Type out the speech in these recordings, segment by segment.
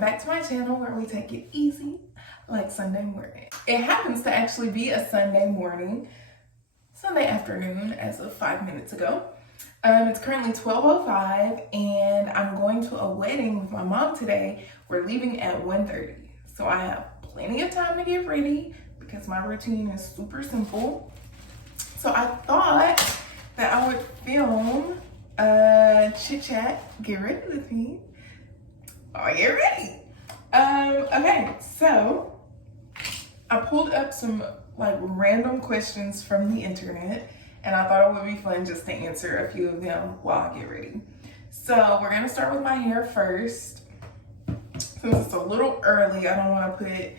back to my channel where we take it easy like Sunday morning. It happens to actually be a Sunday morning, Sunday afternoon as of 5 minutes ago. It's currently 12:05 and I'm going to a wedding with my mom today. We're leaving at 1:30. So I have plenty of time to get ready because my routine is super simple. So I thought that I would film a chit chat. Get ready with me. Oh, get ready. Okay, so I pulled up some like random questions from the internet and I thought it would be fun just to answer a few of them while I get ready. So we're gonna start with my hair first. Since it's a little early, I don't want to put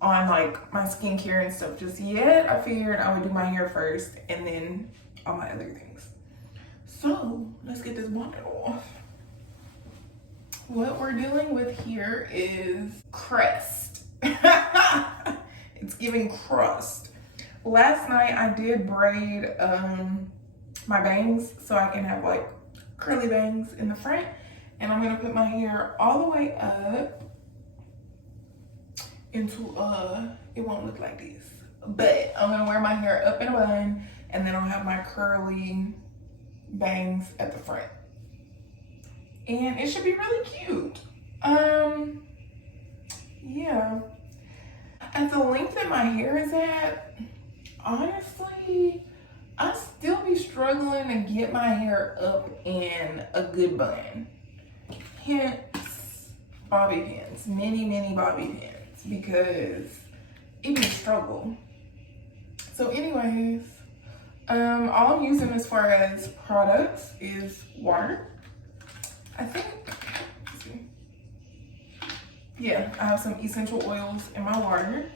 on like my skincare and stuff just yet. I figured I would do my hair first and then all my other things. So let's get this bonnet off. What we're dealing with here is crest. It's giving crust. Last night I did braid my bangs so I can have like curly bangs in the front, and I'm gonna put my hair all the way up into it won't look like this, but I'm gonna wear my hair up in a bun and then I'll have my curly bangs at the front. And it should be really cute. Yeah. At the length that my hair is at, honestly, I still be struggling to get my hair up in a good bun. Hence, bobby pins, many bobby pins, because it be a struggle. So anyways, all I'm using as far as products is water. I think, let's see. Yeah, I have some essential oils in my water.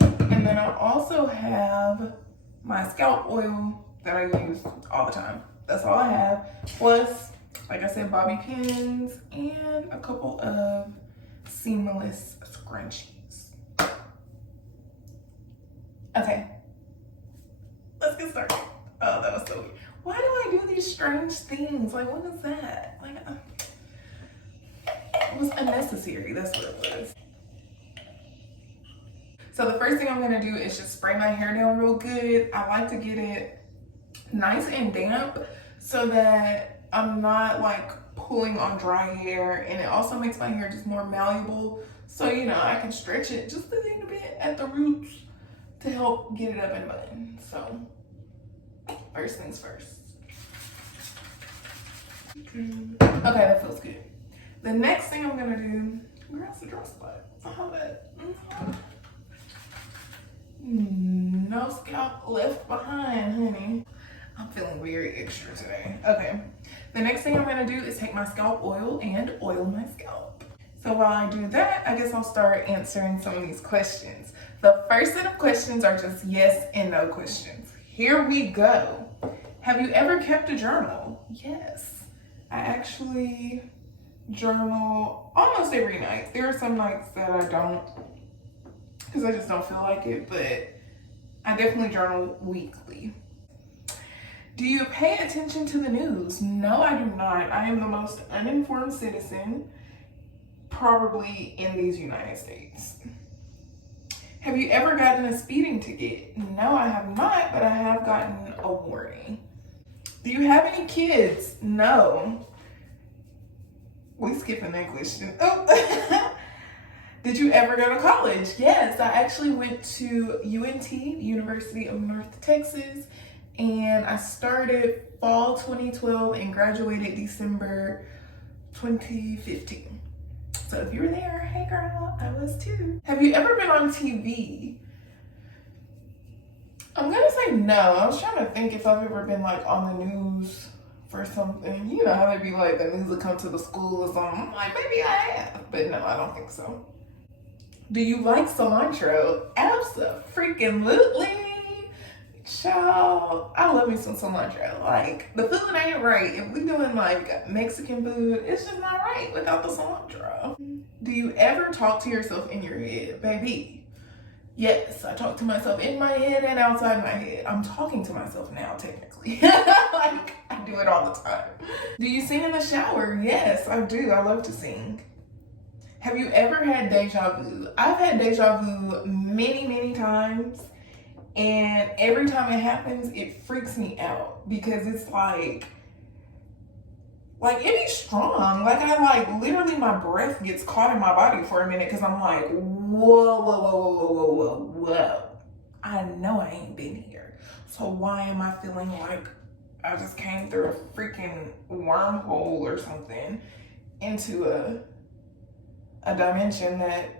And then I also have my scalp oil that I use all the time. That's all I have. Plus, like I said, bobby pins and a couple of seamless scrunchies. Okay, let's get started. Oh, that was so weird. Why do I do these strange things? Like, what is that? Like, it was unnecessary. That's what it was. So the first thing I'm gonna do is just spray my hair down real good. I like to get it nice and damp so that I'm not like pulling on dry hair, and it also makes my hair just more malleable. So, you know, I can stretch it just a little bit at the roots to help get it up and button. So, first things first. Okay, that feels good. The next thing I'm gonna do, where's the draw spot? I have it. No scalp left behind, honey. I'm feeling very extra today. Okay, the next thing I'm gonna do is take my scalp oil and oil my scalp. So while I do that, I guess I'll start answering some of these questions. The first set of questions are just yes and no questions. Here we go. Have you ever kept a journal? Yes, I actually journal almost every night. There are some nights that I don't, because I just don't feel like it, but I definitely journal weekly. Do you pay attention to the news? No, I do not. I am the most uninformed citizen probably in these United States. Have you ever gotten a speeding ticket? No, I have not, but I have gotten a warning. Do you have any kids? No. We skipping that question. Oh. Did you ever go to college? Yes, I actually went to UNT, University of North Texas, and I started fall 2012 and graduated December 2015. So if you were there, hey girl, I was too. Have you ever been on TV? I'm gonna say no. I was trying to think if I've ever been like on the news for something. You know how they be like, the news will come to the school or something. I'm like, maybe I have, but no, I don't think so. Do you like cilantro? Abso-freaking-lutely. Child, I love me some cilantro. Like, the food ain't right. If we doing like Mexican food, it's just not right without the cilantro. Do you ever talk to yourself in your head? Baby, yes, I talk to myself in my head and outside my head. I'm talking to myself now, technically. Like, I do it all the time. Do you sing in the shower? Yes, I do. I love to sing. Have you ever had deja vu? I've had deja vu many, many times. And every time it happens, it freaks me out because it's like it be strong. Literally my breath gets caught in my body for a minute because I'm like, whoa, whoa, whoa, whoa, whoa, whoa, whoa. I know I ain't been here. So why am I feeling like I just came through a freaking wormhole or something into a dimension that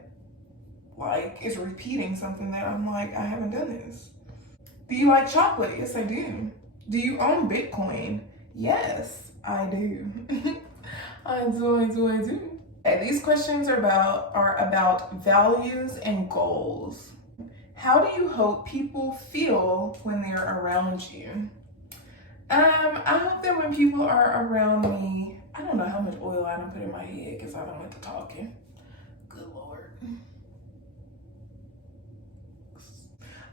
is repeating something that I'm like, I haven't done this. Do you like chocolate? Yes, I do. Do you own Bitcoin? Yes, I do. I do. Okay, these questions are about values and goals. How do you hope people feel when they're around you? I hope that when people are around me, I don't know how much oil I done put in my head because I don't went to talking. Good Lord.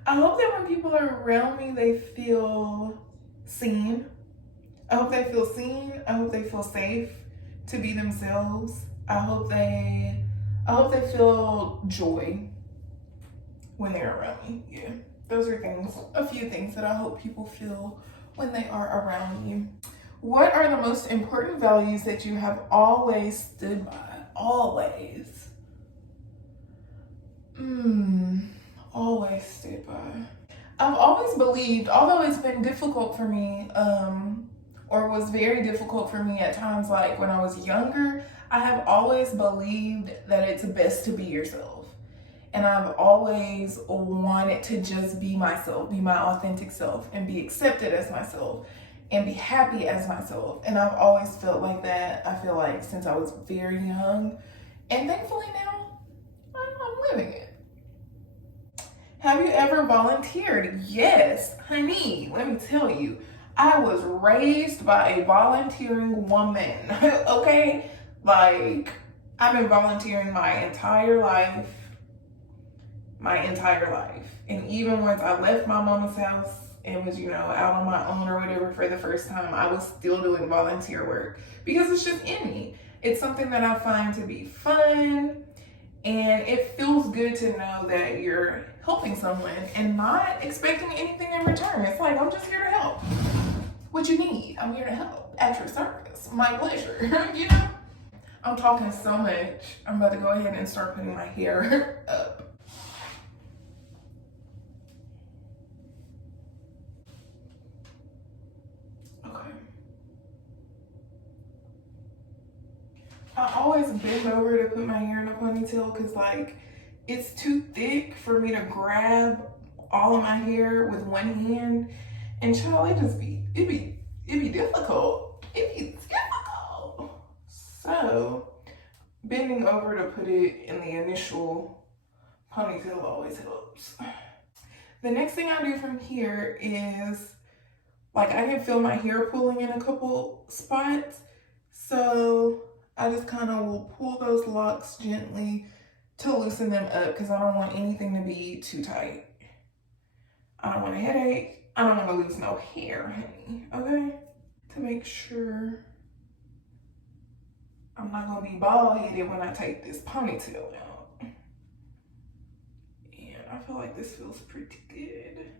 I hope that when people are around me, they feel seen. I hope they feel seen. I hope they feel safe to be themselves. I hope they feel joy when they're around me. Yeah, those are a few things that I hope people feel when they are around you. What are the most important values that you have always stood by? Always. Always stood by. I've always believed, although it's been difficult for me, or was very difficult for me at times, like when I was younger, I have always believed that it's best to be yourself. And I've always wanted to just be myself, be my authentic self, and be accepted as myself, and be happy as myself. And I've always felt like that, I feel like, since I was very young. And thankfully now, I'm living it. Have you ever volunteered? Yes, honey, let me tell you, I was raised by a volunteering woman, okay? I've been volunteering my entire life. And even once I left my mama's house and was, out on my own or whatever for the first time, I was still doing volunteer work because it's just in me. It's something that I find to be fun, and it feels good to know that you're helping someone and not expecting anything in return. It's like, I'm just here to help. What you need, I'm here to help. At your service. My pleasure. I'm talking so much. I'm about to go ahead and start putting my hair up. Okay. I always bend over to put my hair in a ponytail because it's too thick for me to grab all of my hair with one hand. And child, it'd be difficult. It'd be difficult. So bending over to put it in the initial ponytail always helps. The next thing I do from here is I can feel my hair pulling in a couple spots. So I just kind of will pull those locks gently to loosen them up because I don't want anything to be too tight. I don't want a headache. I don't want to lose no hair, honey, okay? To make sure I'm not going to be bald-headed when I take this ponytail out. And I feel like this feels pretty good.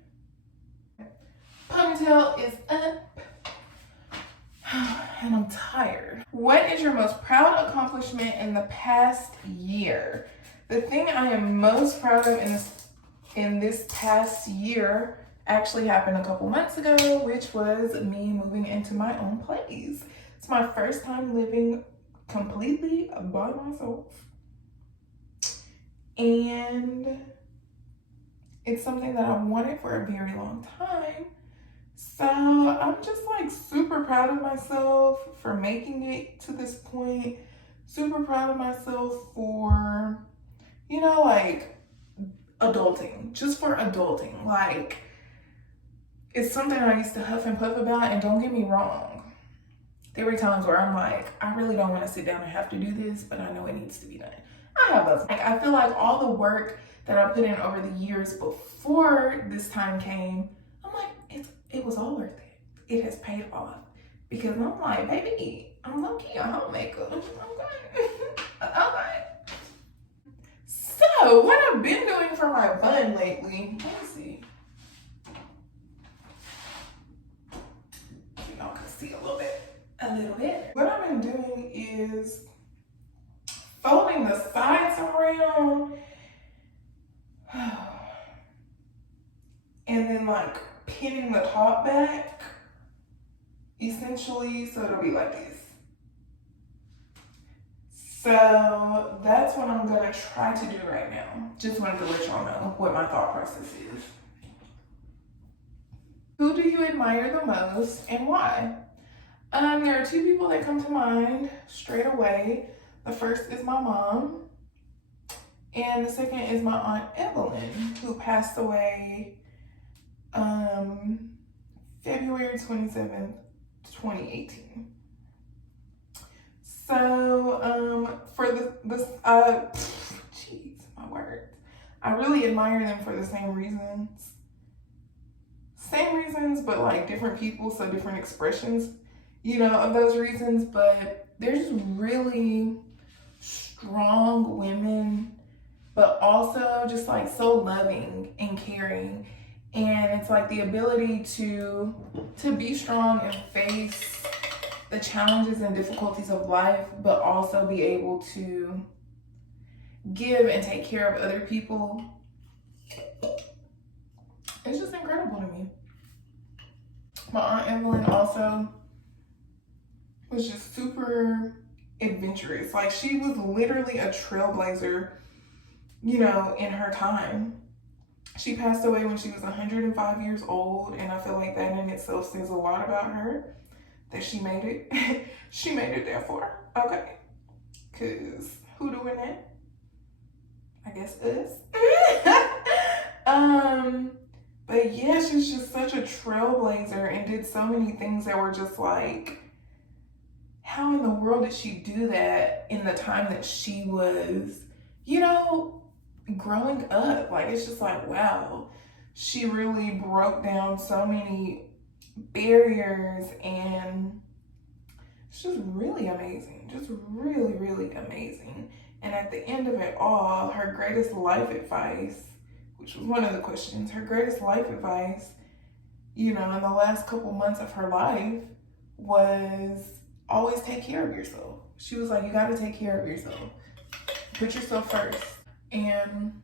Ponytail is up. And I'm tired. What is your most proud accomplishment in the past year? The thing I am most proud of in this past year actually happened a couple months ago, which was me moving into my own place. It's my first time living completely by myself. And it's something that I've wanted for a very long time. So I'm just super proud of myself for making it to this point. Super proud of myself for, adulting, just for adulting. It's something I used to huff and puff about, and don't get me wrong. There were times where I'm like, I really don't want to sit down and have to do this, but I know it needs to be done. I have those. I feel like all the work that I put in over the years before this time came, I'm like, it was all worth it. It has paid off. Because I'm like, baby, I'm low-key a homemaker. Okay. Okay. So what I've been doing for my bun lately, let's see. Y'all can see a little bit. What I've been doing is folding the sides around and then like pinning the top back, essentially, so it'll be like this. So that's what I'm gonna try to do right now. Just wanted to let y'all know what my thought process is. Who do you admire the most and why? There are two people that come to mind straight away. The first is my mom, and the second is my Aunt Evelyn, who passed away February 27th, 2018. So for jeez, my words. I really admire them for the same reasons. Same reasons, but like different people, so different expressions, you know, of those reasons. But they're just really strong women, but also just like so loving and caring. And it's like the ability to be strong and face the challenges and difficulties of life, but also be able to give and take care of other people. It's just incredible to me. My Aunt Evelyn also was just super adventurous. Like, she was literally a trailblazer, you know, in her time. She passed away when she was 105 years old, and I feel like that in itself says a lot about her, that she made it. She made it that far, okay? Because who doing that? I guess us. But yeah, she's just such a trailblazer and did so many things that were just like, how in the world did she do that in the time that she was, you know, growing up? Like, it's just like, wow, she really broke down so many barriers, and it's just really amazing. Just really, really amazing. And at the end of it all, her greatest life advice, which was one of the questions, her greatest life advice, you know, in the last couple months of her life was always take care of yourself. She was like, you got to take care of yourself. Put yourself first. And,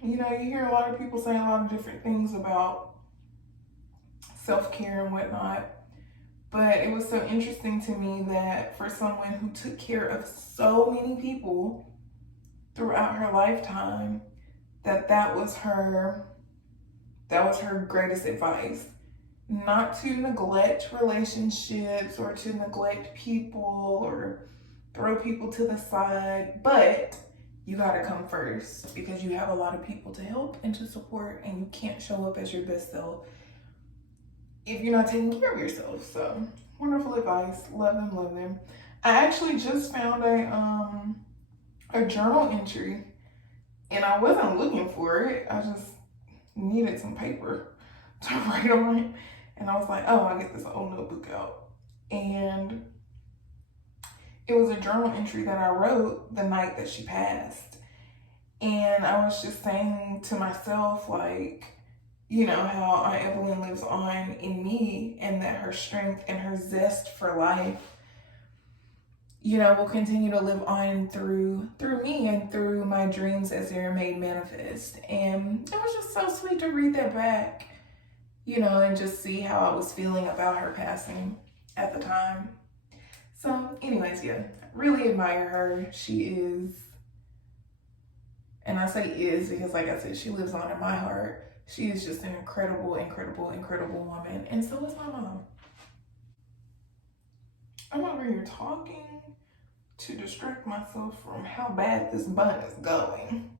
you know, you hear a lot of people say a lot of different things about self-care and whatnot. But it was so interesting to me that for someone who took care of so many people throughout her lifetime, that was her greatest advice. Not to neglect relationships or to neglect people or throw people to the side, but you gotta come first, because you have a lot of people to help and to support, and you can't show up as your best self if you're not taking care of yourself. So wonderful advice. Love them. I actually just found a journal entry, and I wasn't looking for it. I just needed some paper to write on. And I was like, oh, I get this old notebook out. And it was a journal entry that I wrote the night that she passed. And I was just saying to myself, like, you know, how Aunt Evelyn lives on in me, and that her strength and her zest for life, you know, will continue to live on through me and through my dreams as they're made manifest. And it was just so sweet to read that back, you know, and just see how I was feeling about her passing at the time. So anyways, yeah, really admire her. She is, and I say is because, like I said, she lives on in my heart. She is just an incredible woman. And so is my mom. I'm over here talking to distract myself from how bad this bun is going.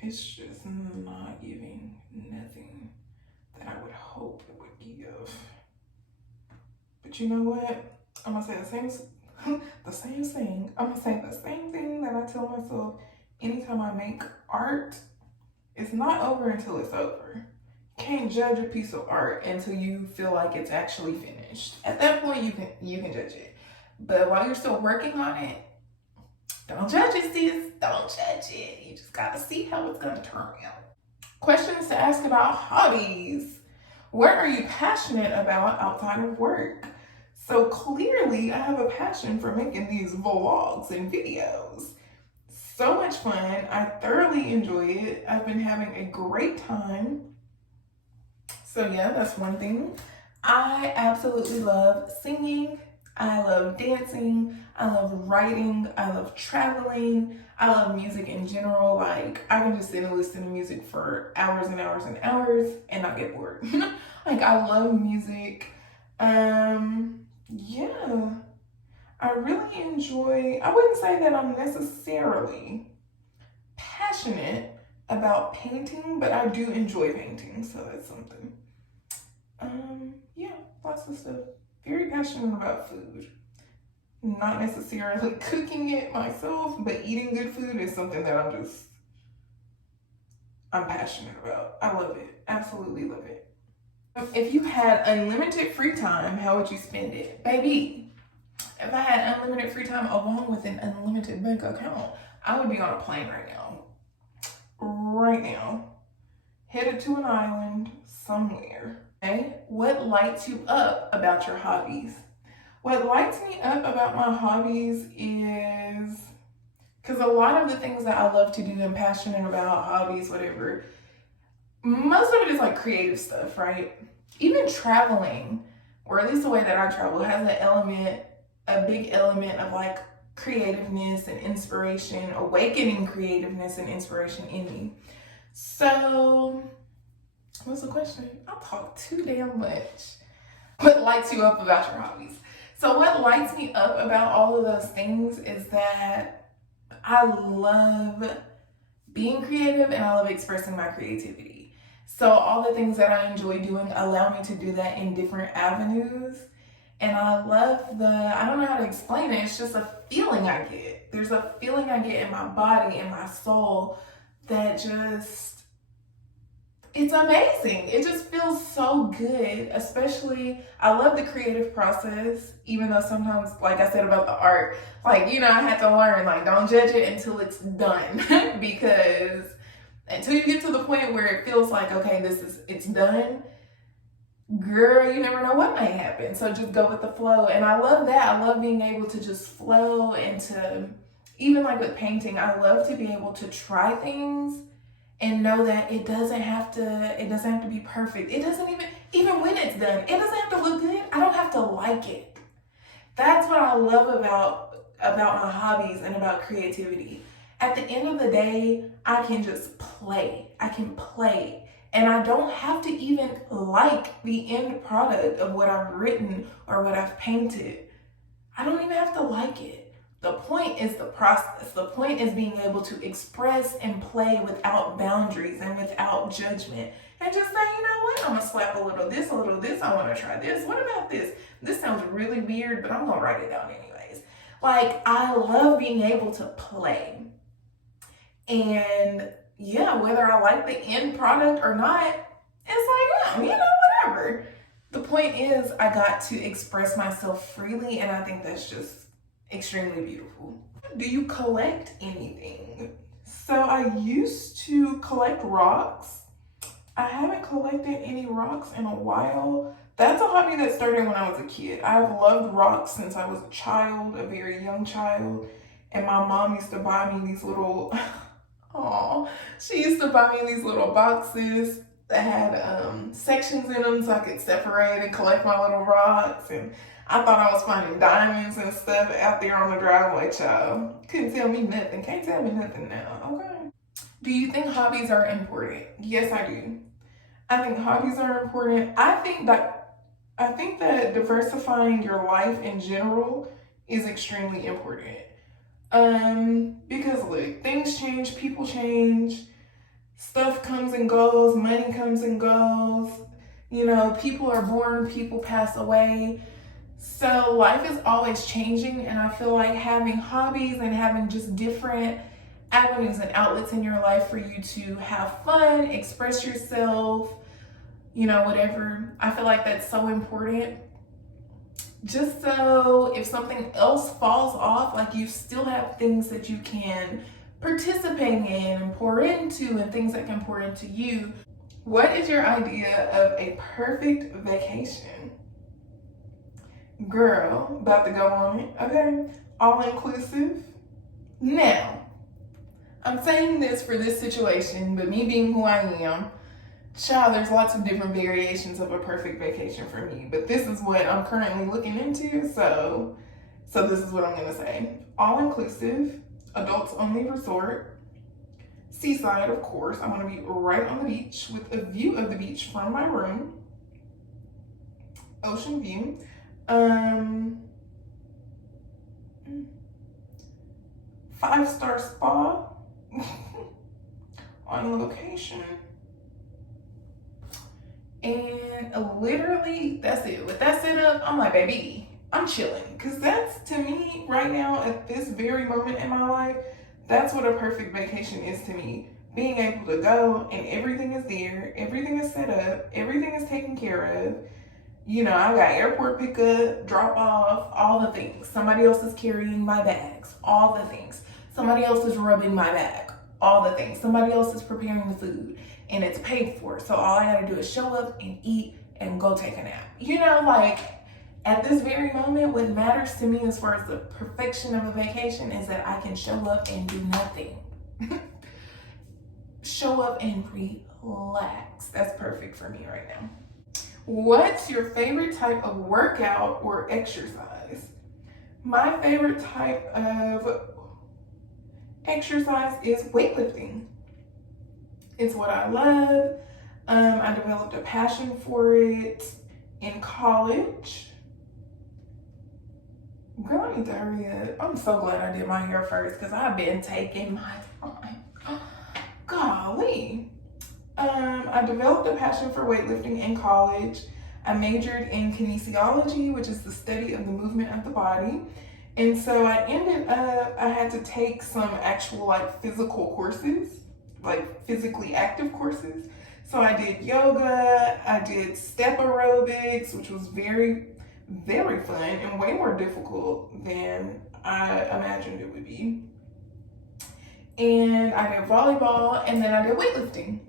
It's just not giving nothing that I would hope it would give. But you know what? I'm gonna say the same thing. I'm gonna say the same thing that I tell myself anytime I make art. It's not over until it's over. You can't judge a piece of art until you feel like it's actually finished. At that point, you can judge it. But while you're still working on it, Don't judge it, sis. Don't judge it. You just gotta see how it's gonna turn out. Questions to ask about hobbies. What are you passionate about outside of work? So clearly I have a passion for making these vlogs and videos. So much fun. I thoroughly enjoy it. I've been having a great time. So yeah, that's one thing. I absolutely love singing. I love dancing. I love writing. I love traveling. I love music in general. Like, I can just sit and listen to music for hours and hours and hours and not get bored. Like, I love music. Yeah. I really enjoy, I wouldn't say that I'm necessarily passionate about painting, but I do enjoy painting, so that's something. Yeah, lots of stuff. Very passionate about food. Not necessarily cooking it myself, but eating good food is something that I'm passionate about. I love it. Absolutely love it. If you had unlimited free time, how would you spend it? Baby, if I had unlimited free time along with an unlimited bank account, I would be on a plane right now. Right now. Headed to an island somewhere. Okay? What lights you up about your hobbies? What lights me up about my hobbies is, because a lot of the things that I love to do and passionate about, hobbies, whatever, most of it is like creative stuff, right? Even traveling, or at least the way that I travel, has a big element of like creativeness and inspiration, awakening creativeness and inspiration in me. So, what's the question? I talk too damn much. What lights you up about your hobbies? So what lights me up about all of those things is that I love being creative and I love expressing my creativity. So all the things that I enjoy doing allow me to do that in different avenues. And I love I don't know how to explain it, it's just a feeling I get. There's a feeling I get in my body, in my soul, that it's amazing. It just feels so good, especially, I love the creative process, even though sometimes, like I said about the art, like, you know, I had to learn, like, don't judge it until it's done, because until you get to the point where it feels like, okay, it's done, girl, you never know what may happen. So just go with the flow. And I love that. I love being able to just flow into, even like with painting, I love to be able to try things and know that it doesn't have to be perfect. It doesn't even when it's done, it doesn't have to look good. I don't have to like it. That's what I love about my hobbies and about creativity. At the end of the day, I can just play. I can play. And I don't have to even like the end product of what I've written or what I've painted. I don't even have to like it. The point is the process. The point is being able to express and play without boundaries and without judgment. And just say, you know what? I'm gonna slap a little this. I wanna try this. What about this? This sounds really weird, but I'm gonna write it down anyways. Like, I love being able to play. And yeah, whether I like the end product or not, it's like, whatever. The point is, I got to express myself freely, and I think that's just extremely beautiful. Do you collect anything? So I used to collect rocks. I haven't collected any rocks in a while. That's a hobby that started when I was a kid. I've loved rocks since I was a child, a very young child. And my mom used to buy me these little, she used to buy me these little boxes that had sections in them so I could separate and collect my little rocks. And I thought I was finding diamonds and stuff out there on the driveway, child. Couldn't tell me nothing. Can't tell me nothing now, okay? Do you think hobbies are important? Yes, I do. I think hobbies are important. I think that diversifying your life in general is extremely important. Because look, things change, people change, stuff comes and goes, money comes and goes. You know, people are born, people pass away. So life is always changing, and I feel like having hobbies and having just different avenues and outlets in your life for you to have fun, express yourself, you know, whatever. I feel like that's so important just so if something else falls off, like you still have things that you can participate in and pour into, and things that can pour into you. What is your idea of a perfect vacation? Girl, about to go on it, okay? All inclusive. Now, I'm saying this for this situation, but me being who I am, child, there's lots of different variations of a perfect vacation for me, but this is what I'm currently looking into, so this is what I'm gonna say. All inclusive, adults only resort, seaside, of course. I wanna be right on the beach with a view of the beach from my room, ocean view. 5-star spa on location. And literally, that's it. With that setup, I'm like, baby, I'm chilling. Because that's, to me, right now, at this very moment in my life, that's what a perfect vacation is to me. Being able to go and everything is there, everything is set up, everything is taken care of. You know, I got airport pickup, drop off, all the things. Somebody else is carrying my bags, all the things. Somebody else is rubbing my back, all the things. Somebody else is preparing the food, and it's paid for. So all I gotta do is show up and eat and go take a nap. You know, like at this very moment, what matters to me as far as the perfection of a vacation is that I can show up and do nothing. Show up and relax. That's perfect for me right now. What's your favorite type of workout or exercise? My favorite type of exercise is weightlifting. It's what I love. I developed a passion for it in college. Girl, I need to hurry up. I'm so glad I did my hair first because I've been taking my time. Golly. I developed a passion for weightlifting in college. I majored in kinesiology, which is the study of the movement of the body. And so I ended up, I had to take some actual like physical courses, like physically active courses. So I did yoga, I did step aerobics, which was very, very fun and way more difficult than I imagined it would be. And I did volleyball, and then I did weightlifting.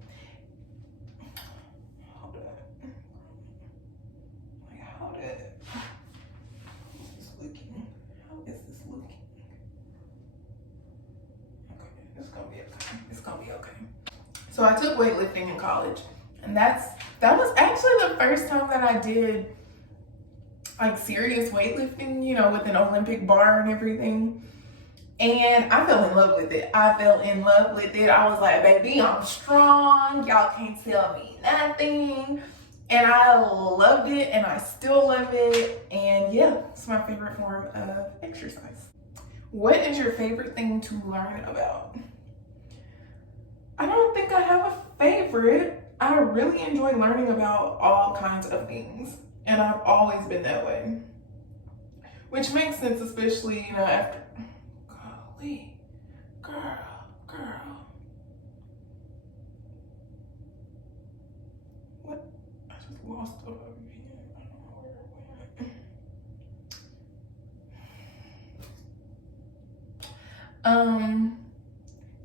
So I took weightlifting in college, and that was actually the first time that I did like serious weightlifting, you know, with an Olympic bar and everything. And I fell in love with it. I was like, baby, I'm strong. Y'all can't tell me nothing. And I loved it, and I still love it. And yeah, it's my favorite form of exercise. What is your favorite thing to learn about? I don't think I have a favorite. I really enjoy learning about all kinds of things, and I've always been that way. Which makes sense, especially, you know, after, golly, girl. What? I just lost it over here. I don't know where it went.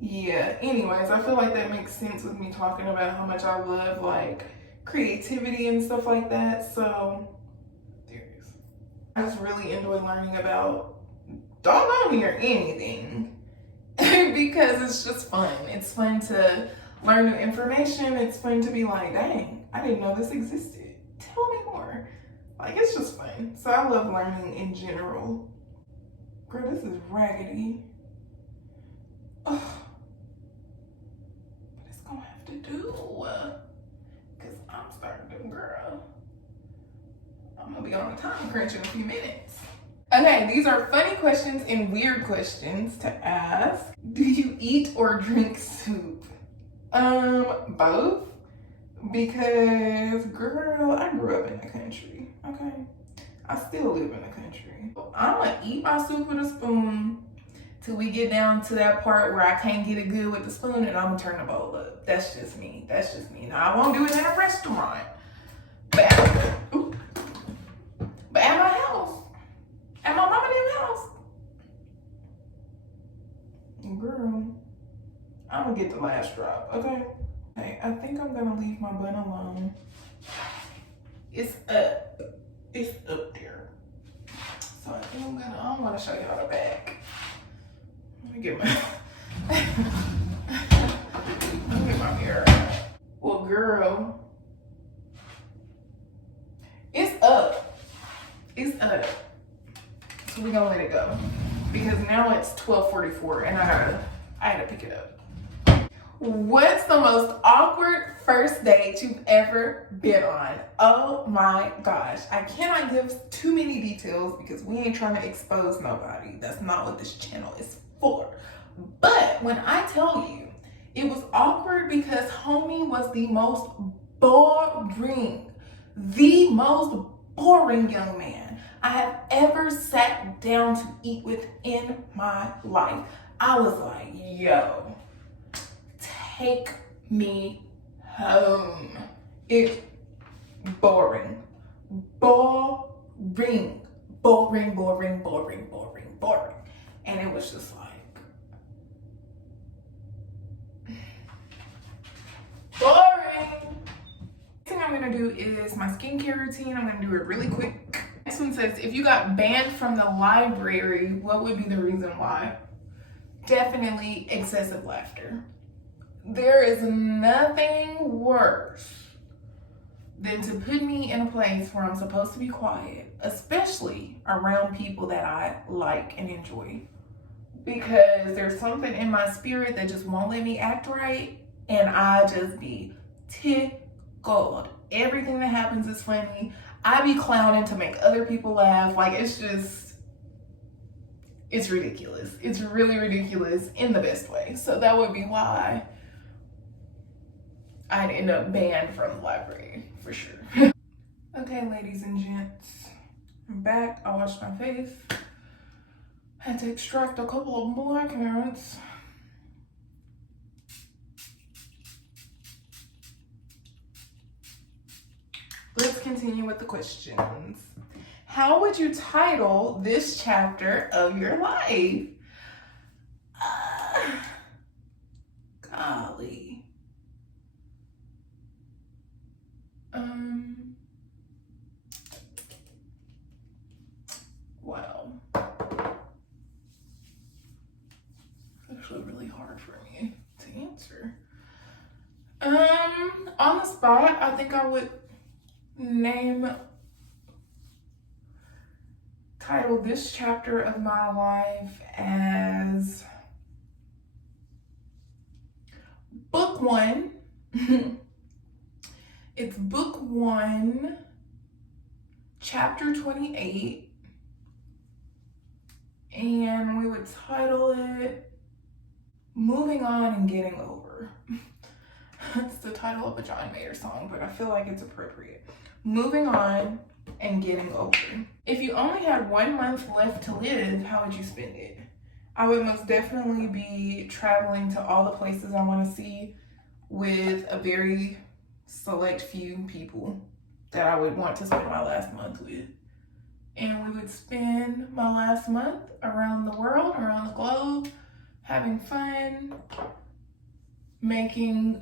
Yeah, anyways, I feel like that makes sense with me talking about how much I love like creativity and stuff like that. So there it is. I just really enjoy learning about doggone near anything because it's just fun. It's fun to learn new information. It's fun to be like, dang, I didn't know this existed. Tell me more. Like, it's just fun. So I love learning in general. Girl, this is raggedy. Ugh. Gonna have to do because I'm starting to, girl, I'm gonna be on a time crunch in a few minutes. Okay, these are funny questions and weird questions to ask. Do you eat or drink soup? Both, because girl, I grew up in the country. Okay, I still live in the country. I'm gonna eat my soup with a spoon till we get down to that part where I can't get it good with the spoon, and I'm gonna turn the bowl up. That's just me. Now, I won't do it in a restaurant. But at my house, gonna get the last drop, okay? Okay, I think I'm gonna leave my bun alone. It's up. It's up there. So I think I don't wanna show y'all the back. Let me get my let me get my mirror out. Well, girl, it's up. It's up. So we're gonna let it go. Because now it's 12:44 and I had to pick it up. What's the most awkward first date you've ever been on? Oh my gosh. I cannot give too many details because we ain't trying to expose nobody. That's not what this channel is for. But when I tell you, it was awkward because homie was the most boring young man I have ever sat down to eat with in my life. I was like, yo, take me home. It's boring. Boring. And it was just like, boring. Next thing I'm gonna do is my skincare routine. I'm gonna do it really quick. This one says, if you got banned from the library, what would be the reason why? Definitely excessive laughter. There is nothing worse than to put me in a place where I'm supposed to be quiet, especially around people that I like and enjoy. Because there's something in my spirit that just won't let me act right, and I just be tickled. Everything that happens is funny. I be clowning to make other people laugh. Like, it's ridiculous. It's really ridiculous in the best way. So that would be why I'd end up banned from the library, for sure. Okay, ladies and gents, I'm back. I washed my face. Had to extract a couple of blackheads. Let's continue with the questions. How would you title this chapter of your life? Golly. Wow. It's actually really hard for me to answer. On the spot, I think I would title this chapter of my life as Book 1. It's Book 1, Chapter 28. And we would title it Moving On and Getting Over. That's the title of a John Mayer song, but I feel like it's appropriate. Moving on and getting over. If you only had 1 month left to live, how would you spend it? I would most definitely be traveling to all the places I want to see with a very select few people that I would want to spend my last month with. And we would spend my last month around the world, around the globe, having fun, making,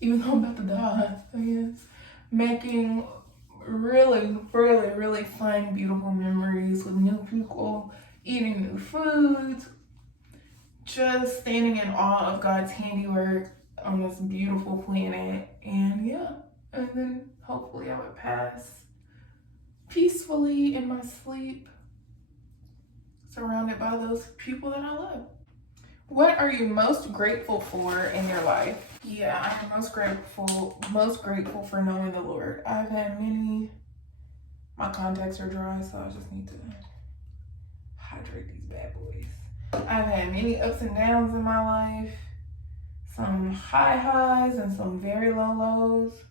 even though I'm about to die, I guess, making really fun, beautiful memories with new people, eating new foods, just standing in awe of God's handiwork on this beautiful planet. And yeah, and then hopefully I would pass peacefully in my sleep, surrounded by those people that I love. What are you most grateful for in your life? Yeah, I am most grateful for knowing the Lord. I've had my contacts are dry, so I just need to hydrate these bad boys. I've had many ups and downs in my life, some high highs and some very low lows.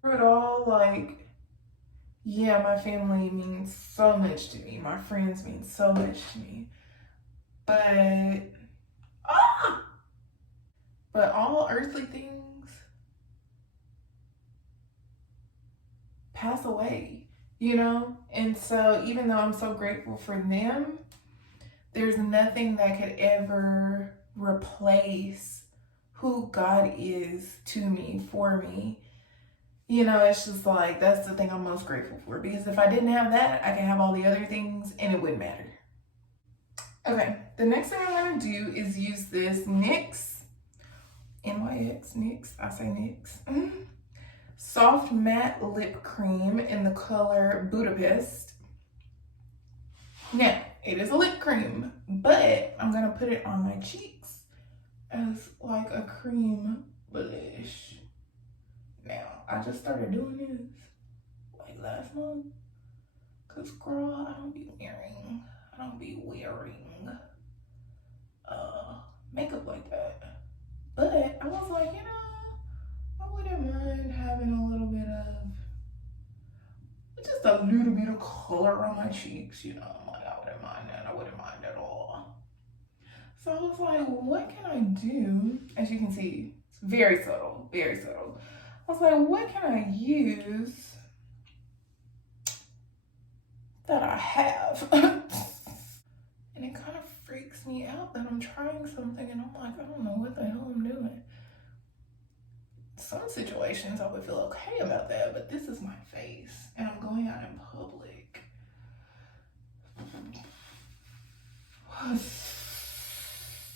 Through it all, like, yeah, my family means so much to me. My friends mean so much to me. But all earthly things pass away, you know? And so even though I'm so grateful for them, there's nothing that could ever replace who God is to me, for me. You know, it's just like, that's the thing I'm most grateful for, because if I didn't have that, I can have all the other things and it wouldn't matter. Okay, the next thing I'm gonna do is use this NYX, NYX, NYX, I say NYX, Soft Matte Lip Cream in the color Budapest. Now, it is a lip cream, but I'm gonna put it on my cheeks as like a cream blush. Now, I just started doing this like last month, cause girl, I don't be wearing makeup like that. But I was like, you know, I wouldn't mind having a little bit of, just a little bit of color on my cheeks, you know. I'm like, I wouldn't mind that. I wouldn't mind at all. So I was like, what can I do? As you can see, it's very subtle, very subtle. I was like, what can I use that I have? And it kind of freaks me out that I'm trying something and I'm like, I don't know what the hell I'm doing. Some situations I would feel okay about that, but this is my face and I'm going out in public.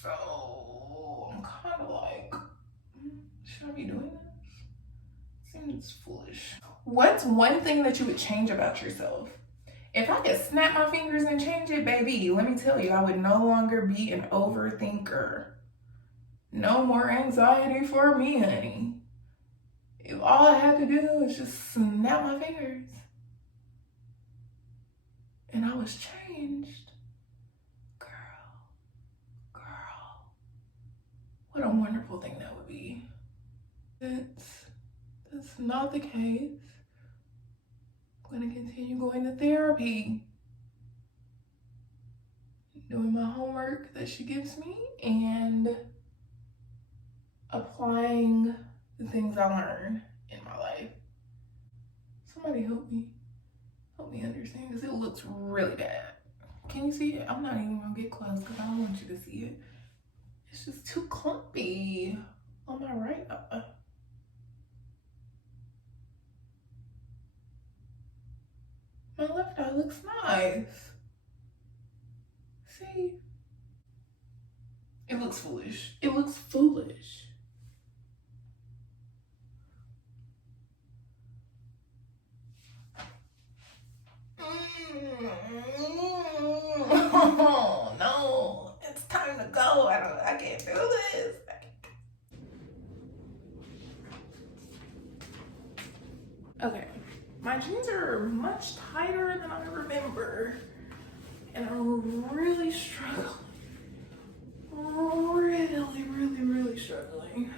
So I'm kind of like, should I be doing this? Seems foolish. What's one thing that you would change about yourself? If I could snap my fingers and change it, baby, let me tell you, I would no longer be an overthinker. No more anxiety for me, honey. If all I had to do was just snap my fingers and I was changed, girl, what a wonderful thing that would be. That's not the case. I'm gonna continue going to therapy, doing my homework that she gives me, and applying the things I learn in my life. Somebody help me understand, because it looks really bad. Can you see it? I'm not even gonna get close because I don't want you to see it. It's just too clumpy on my right eye. My left eye looks nice. See? It looks foolish. It looks foolish. Oh, no. It's time to go. I can't do this. Okay. My jeans are much tighter than I remember. And I'm really struggling. Really struggling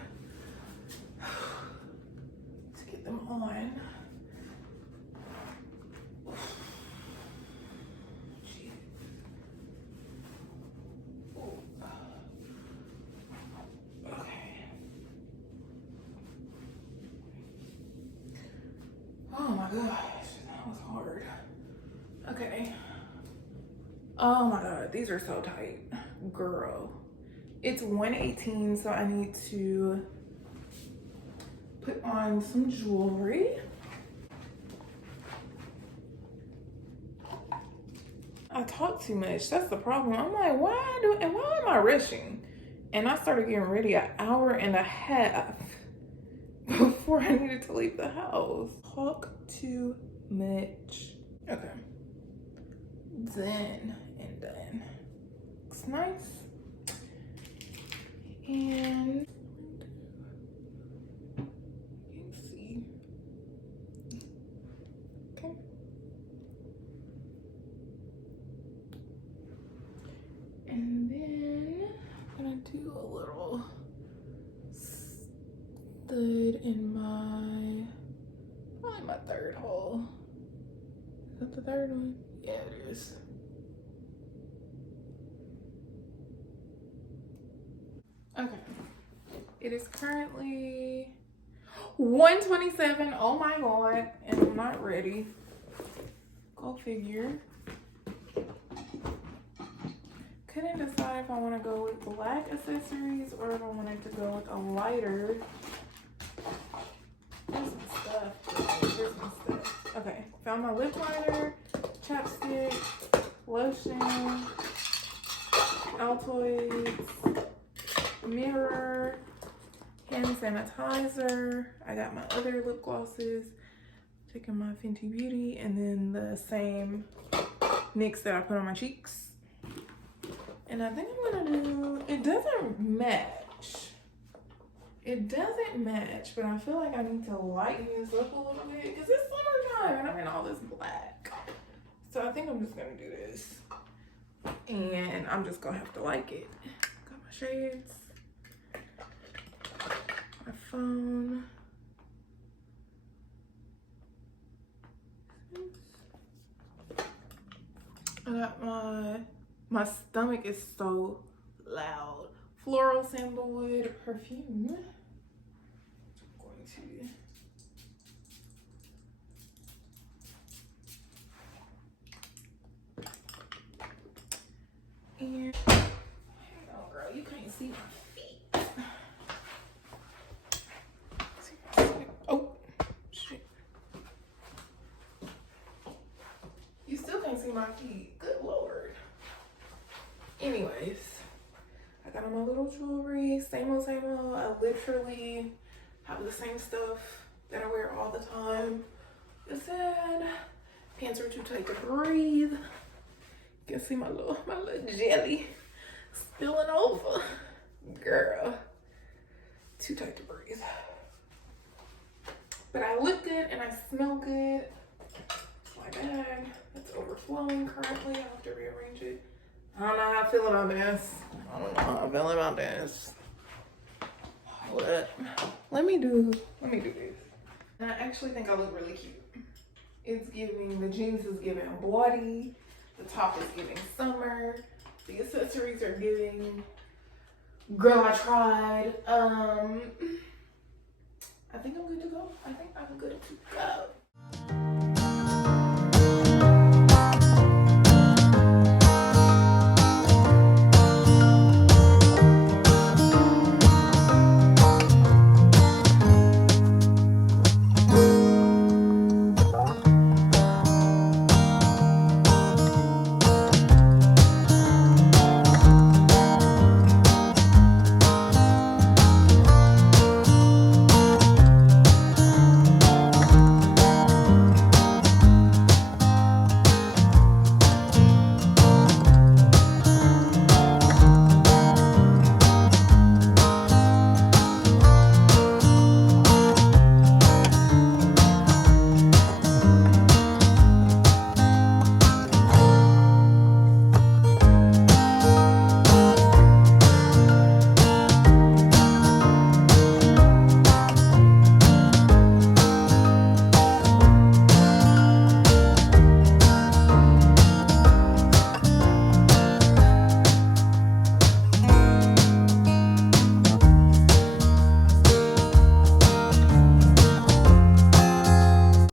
to get them on. Okay. Oh my gosh, that was hard. Okay. Oh my god, these are so tight, girl. It's 1:18, so I need to put on some jewelry. I talk too much. That's the problem. I'm like, why am I rushing? And I started getting ready an hour and a half before I needed to leave the house. Talk too much. Okay. Done and done. Looks nice. And you can see. Okay. And then I'm gonna do a little stud in probably my third hole. Is that the third one? Yeah, it is. Okay. It is currently 1:27. Oh my god. And I'm not ready. Go figure. couldn't decide if I want to go with black accessories or if I wanted to go with a lighter. There's some stuff. There's some stuff. Okay, found my lip liner, chapstick, lotion, Altoids, mirror, hand sanitizer. I got my other lip glosses, taking my Fenty Beauty, and then the same NYX that I put on my cheeks. And I think I'm gonna do, it doesn't match. It doesn't match, but I feel like I need to lighten this up a little bit because it's summertime and I'm in all this black. So I think I'm just gonna do this. And I'm just gonna have to like it. Got my shades, my phone. I got my stomach is so loud. Floral sandalwood perfume. I'm going to and oh girl, you can't see my feet. Oh shit. You still can't see my feet. Good lord. Anyways, I got on my little jewelry, same old, same old. I literally have the same stuff that I wear all the time. It said, pants are too tight to breathe. You can see my little jelly spilling over. Girl, too tight to breathe. But I look good and I smell good. My bag, it's overflowing currently. I have to rearrange it. I don't know how I feel about this. I don't know how I feel about this. But let me do this. And I actually think I look really cute. It's giving, the jeans is giving body, the top is giving summer, the accessories are giving, girl, I tried. I think I'm good to go. I think I'm good to go.